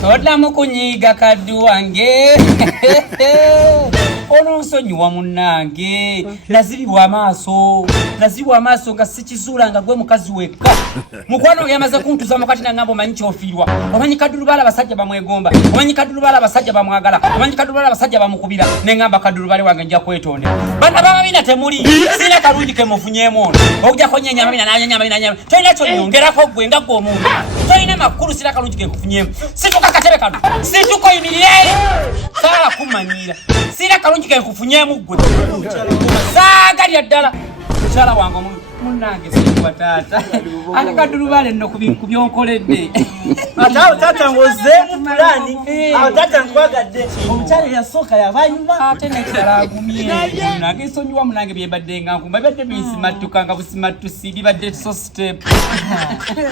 Tola mukunyiga kaddu wange. Ono nsonyiwa munnange. Nazibibwa amaaso nga sikizula nga gwe mukazi wekka. Mukwano yamaze kuntuza mukati na ngambo manyi kyofirwa. Omanyi Kadulu bala basajja bamwegomba. Omanyi Kadulu bala basajja bamwagala. Omanyi Kadulu bala basajja bamukubira. Ne ngamba Kadulu bale wange nja kwetonde. Bana Owamabina temuli. Sina kalungi ke mufunyemu ono. Okujja konyenya Owamabina nanya. Toyina kyo nyongerako gwe nga gwe omuntu. Toyina makulu sina kalungi ke kufunyemu. Situka katebe kadu. Situko yimirire. Sala kumanyira. Sina kalungi ke kufunyemu gwe. Saga lya ddala. Chala wango munange sikuwa tata. Aka Kadulu bale nno kubyonkoledde. Atawo tata ngoze mulani. Awo tata nkwagadde. Omukyale yasoka yabanyuma. Ate ne kyalagumye. Munange sonyiwa munange byebadde nga nkumba byadde bisimatuka nga busimatusi bibadde so step.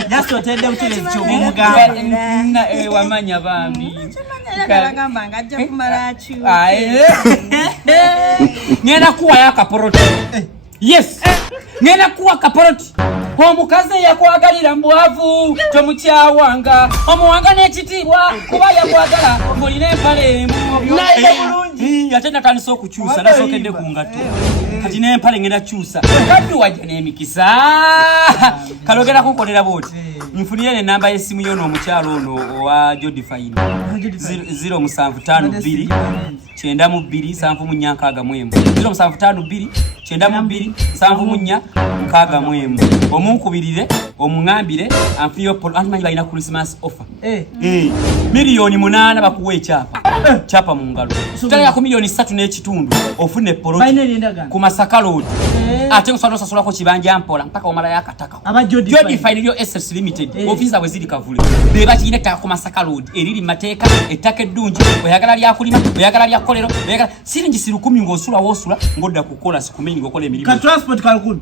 Jasotedde mukirezi ky'omugamba. Wamanya bambi. Kalagamba ngajja kumala achu. Ngenda kuwa yakaporoti. Yes. Ngenda kuwa kaporoti. Omukazi yakwagalira mbwavu tomukyawanga. Omuwanga n'ekitibwa kuba yakwagala ng'olina empale emu. Naye bulungi. Ate natandise okukyusa nasookedde ku ngatto. Kati n'empale ngenda kyusa. Kaddu wajja n'emikisa. Kalogerako nkolera bwoti. Nfunire n'ennamba y'essimu y'ono omukyalo ono owa Jodifine. 0752 92 0752 92 omunkubirire omungambire anfiyo polo anti manyi balina Christmas offer milioni 8 bakuwa ekyapa chapa mu ngalo tutaya ku milioni 3 n'ekitundu ofune polo ku Masaka Road ate kusalo sasulako kibanja mpola mpaka omala yakataka Jodifine lyo SS Limited officer bwe ziri kavule beba kine taka ku Masaka Road eriri mateeka ettaka eddungi oyagala lya kulima oyagala lya kolero oyagala siringi 10 ng'osula wosula ngodda kukola sikumenyi ngokola emirimu ka transport kalukulu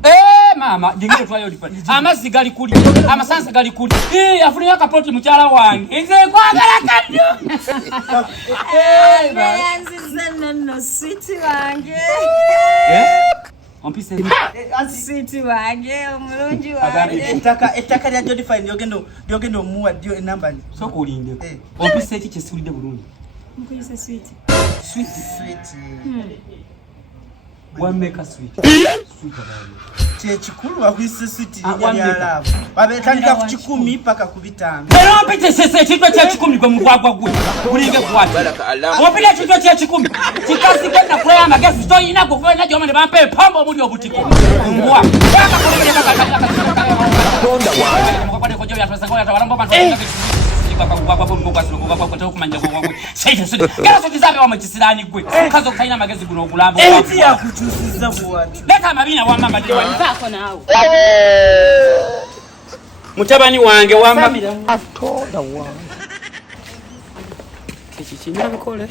mama jingire twayo Jodifine amazzi gali kuli amasansa gali kuli afuna yakapoti mukyala wange nze kwagala kaddu No city wange. Ompise City wange omulungi wange. Ettaka lya Jodifine yogendo omuwa dio enamba ni. So kulinde. Ompise eki kyesulide bulungi. Mukuyise sweet. Sweet. One make a sweet. Sweet chekikulu wakuyise sweet ya love. Babetandika ku 10 paka ku 5. Pero ompite sese kitwa kya 10 gwe mugwagwa gwe. Kulinge kwati. Opila kitwa kya 10. Kikasi kwenda kulaya magezi story inako kwa najo mane bampe pambo muri obutiko. Ngwa. Baka kulinde baka. Donda wa. Mukapande ko joya pesa ngoya tabaramba bantu. Kazo kaina magezi guno okulamba eti yakuchusiza bwati leka Owamabina wamama ndiwanzako nawe mutabani wange wamama atoda wa kiki kinabikole